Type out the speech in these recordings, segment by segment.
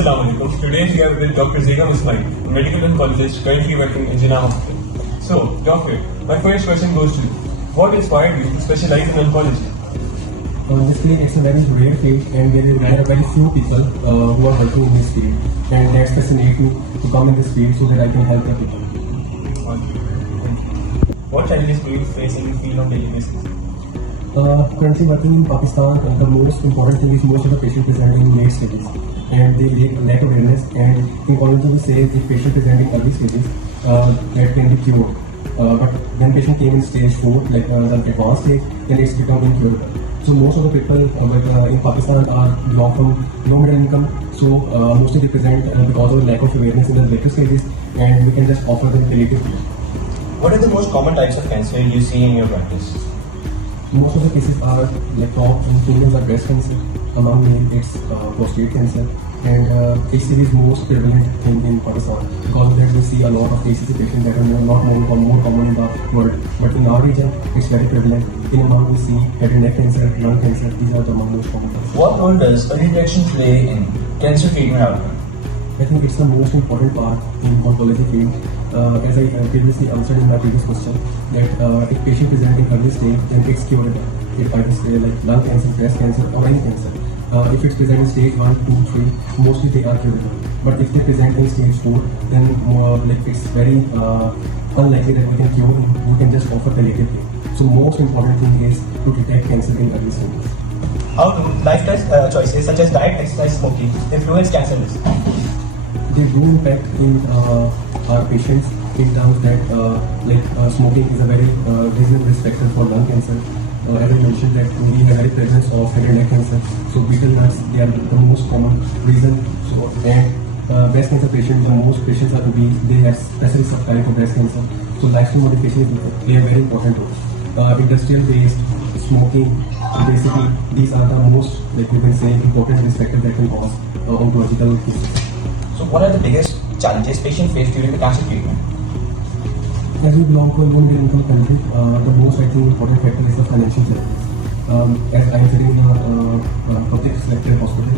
Assalamu alaikum. Today we are with Dr. Zegham Ismail, a medical oncologist currently working in Jinnah Hospital. So, doctor, my first question goes to you. What inspired you to specialize in oncology? Basically, it's a very rare field, and there are very few people who are working in this field, and that's fascinating to come in this field so that I can help the people. Thank you. What challenges do you face in the field on daily basis? Currently working in Pakistan, the most important thing is most of the patients presenting in late stages, and they lack awareness. And in oncology, we say if patient presenting early stages, that can be cured. But when patient came in stage 4, like the advanced stage, then it's become incurable. So most of the people in Pakistan are belong from low middle income. So mostly they present because of lack of awareness in the later stages, and we can just offer them palliative care. What are the most common types of cancer you see in your practice? Most of the cases are like top in females are breast cancer, among male it's prostate cancer, and HCV is most prevalent in Pakistan. Because of that we see a lot of HCV patients that are more common in the world, but in our region it's very prevalent. In among we see head and neck cancer, lung cancer, these are the most common cases. What role does early detection play in cancer treatment outcome? I think it's the most important part in oncology field. As I previously answered in my previous question, that if patient presenting early stage, then it's curable. If I just say like lung cancer, breast cancer, or any cancer. If it's presenting stage 1, 2, 3, mostly they are curable. But if they present in stage 4, then like it's very unlikely that we can cure them. We can just offer palliative care. So most important thing is to detect cancer in early stages. How do lifestyle choices such as diet, exercise, smoking influence cancer risk? They do impact in our patients in terms that smoking is a very reasonable risk factor for lung cancer. As I mentioned that we have very presence of head and neck cancer. So betel nuts, they are the most common reason. So and breast cancer patients, the most patients are obese. They have specific subtype for breast cancer. So lifestyle modification play a very important role. Industrial waste, smoking, basically these are the most, like you can say, important risk factors that can cause oncological disease. So what are the biggest challenges patients face during the cancer treatment? As we belong to a low middle income country, the most I think important factor is the financial challenges. As I am sitting in a public sector hospital,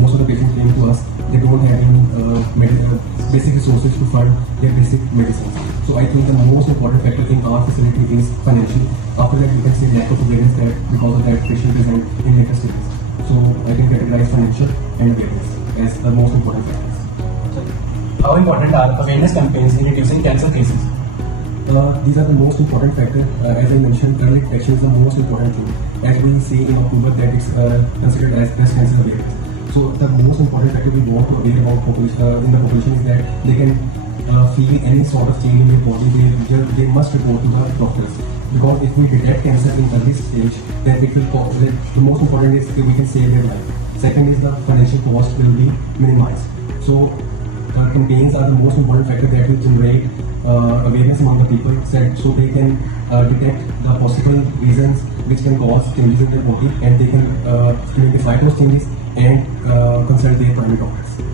most of the patients came to us, they don't have any basic resources to fund their basic medicines. So I think the most important factor in our facility is financial. After that, we can say lack of awareness that because of that patient present in later stages. So I can categorize financial and awareness as the most important factors. How important are awareness campaigns in reducing cancer cases? These are the most important factors. As I mentioned, early detection is the most important thing. As we see in October that it's considered as breast cancer awareness. So the most important factor we want to aware about in the population is that they can feel any sort of change in their body. They must report to the doctors. Because if we detect cancer in early stage, then it will cause, the most important is we can save their life. Second is the financial cost will be minimized. So campaigns are the most important factor that will generate awareness among the people, so they can detect the possible reasons which can cause changes in their body, and they can identify those changes and consult their primary doctors.